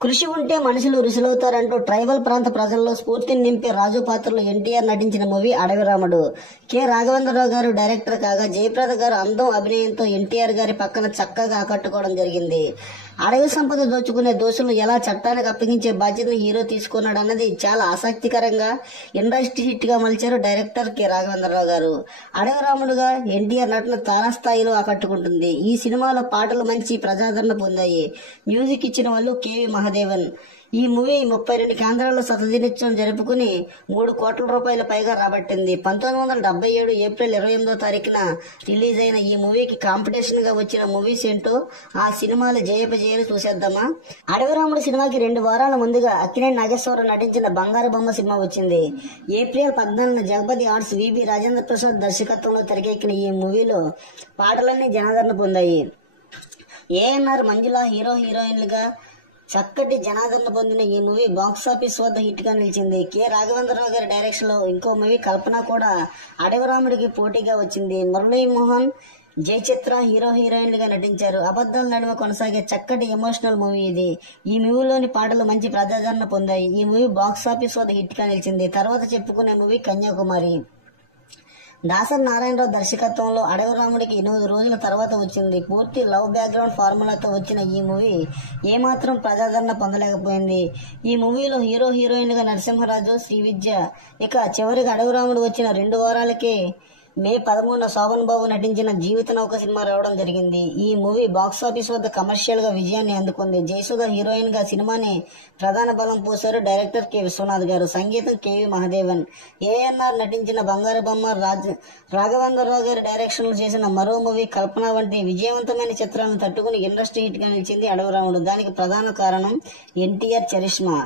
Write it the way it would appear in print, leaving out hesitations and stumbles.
కృషి ఉంటే మనుషులు రుసులవుతారంటూ ట్రైబల్ ప్రాంత ప్రజల్లో స్ఫూర్తిని నింపే రాజు పాత్రలో ఎన్టీఆర్ నటించిన మూవీ అడవి రాముడు. కె రాఘవేంద్రరావు గారు డైరెక్టర్ కాగా, జయప్రద గారు అందం అభినయంతో ఎన్టీఆర్ గారి పక్కన చక్కగా ఆకట్టుకోవడం జరిగింది. అడవి సంపద దోచుకునే దోషులను ఎలా చట్టానికి అప్పగించే బాధ్యతను హీరో తీసుకున్నాడు అన్నది చాలా ఆసక్తికరంగా ఇండస్ట్రీ హిట్ గా మలిచారు డైరెక్టర్ కె రాఘవేంద్రరావు గారు. అడవి రాముడుగా ఎన్టీఆర్ నటన తారాస్థాయిలో ఆకట్టుకుంటుంది. ఈ సినిమాలో పాటలు మంచి ప్రజాదరణ పొందాయి. మ్యూజిక్ ఇచ్చిన వాళ్ళు కెవి మహాదేవన్. ఈ మూవీ 32 కేంద్రాల్లో శతదినోత్సవం జరుపుకుని 3 కోట్ల రూపాయల పైగా రాబట్టింది. 1977 ఏప్రిల్ 28వ తారీఖున రిలీజ్ అయిన ఈ మూవీకి కాంపిటీషన్ గా వచ్చిన మూవీస్ ఏంటో, ఆ సినిమాల జయపజయాలు చూసేద్దామా. అడవి రాముడు సినిమాకి 2 వారాల ముందుగా అక్కినేని నాగేశ్వరరావు నటించిన బంగారు బొమ్మ సినిమా వచ్చింది. ఏప్రిల్ 14న జగపతి ఆర్ట్స్ విబి రాజేంద్ర ప్రసాద్ దర్శకత్వంలో తెరకెక్కిన ఈ మూవీలో పాటలన్నీ జనాదరణ పొందాయి. ఏఎన్ఆర్, మంజుల హీరో హీరోయిన్లుగా చక్కటి జనాదరణ పొందిన ఈ మూవీ బాక్సాఫీస్ వద్ద హిట్ గా నిలిచింది. కె రాఘవేంద్రరావు గారి డైరెక్షన్ లో ఇంకో మూవీ కల్పన కూడా అడవి రాముడికి పోటీగా వచ్చింది. మురళీమోహన్, జయచిత్ర హీరో హీరోయిన్లుగా నటించారు. అబద్ధాల నడుమ కొనసాగే చక్కటి ఎమోషనల్ మూవీ ఇది. ఈ మూవీలోని పాటలు మంచి ప్రజాదరణ పొందాయి. ఈ మూవీ బాక్సాఫీస్ వద్ద హిట్ గా నిలిచింది. తర్వాత చెప్పుకునే మూవీ కన్యాకుమారి. దాసరి నారాయణరావు దర్శకత్వంలో అడవి రాముడికి 8 రోజుల తర్వాత వచ్చింది. పూర్తి లవ్ బ్యాక్గ్రౌండ్ ఫార్ములాతో వచ్చిన ఈ మూవీ ఏమాత్రం ప్రజాదరణ పొందలేకపోయింది. ఈ మూవీలో హీరో హీరోయిన్లుగా నరసింహరాజు, శ్రీవిద్య. ఇక చివరికి అడవి రాముడు వచ్చిన 2 వారాలకే మే 13న శోభన్ బాబు నటించిన జీవిత నౌక సినిమా రావడం జరిగింది. ఈ మూవీ బాక్సాఫీస్ వద్ద కమర్షియల్ గా విజయాన్ని అందుకుంది. జయసుధ హీరోయిన్ గా సినిమాని ప్రధాన బలం పోశారు డైరెక్టర్ కె విశ్వనాథ్ గారు. సంగీతం కెవి మహాదేవన్. ఏఎన్ఆర్ నటించిన బంగారు బొమ్మ, రాఘవేంద్రరావు గారి డైరెక్షన్ లో చేసిన మరో మూవీ కల్పన వంటి విజయవంతమైన చిత్రాలను తట్టుకుని ఇండస్ట్రీ హిట్ గా నిలిచింది అడవి రాముడు. దానికి ప్రధాన కారణం ఎన్టీఆర్ చరిష్మా.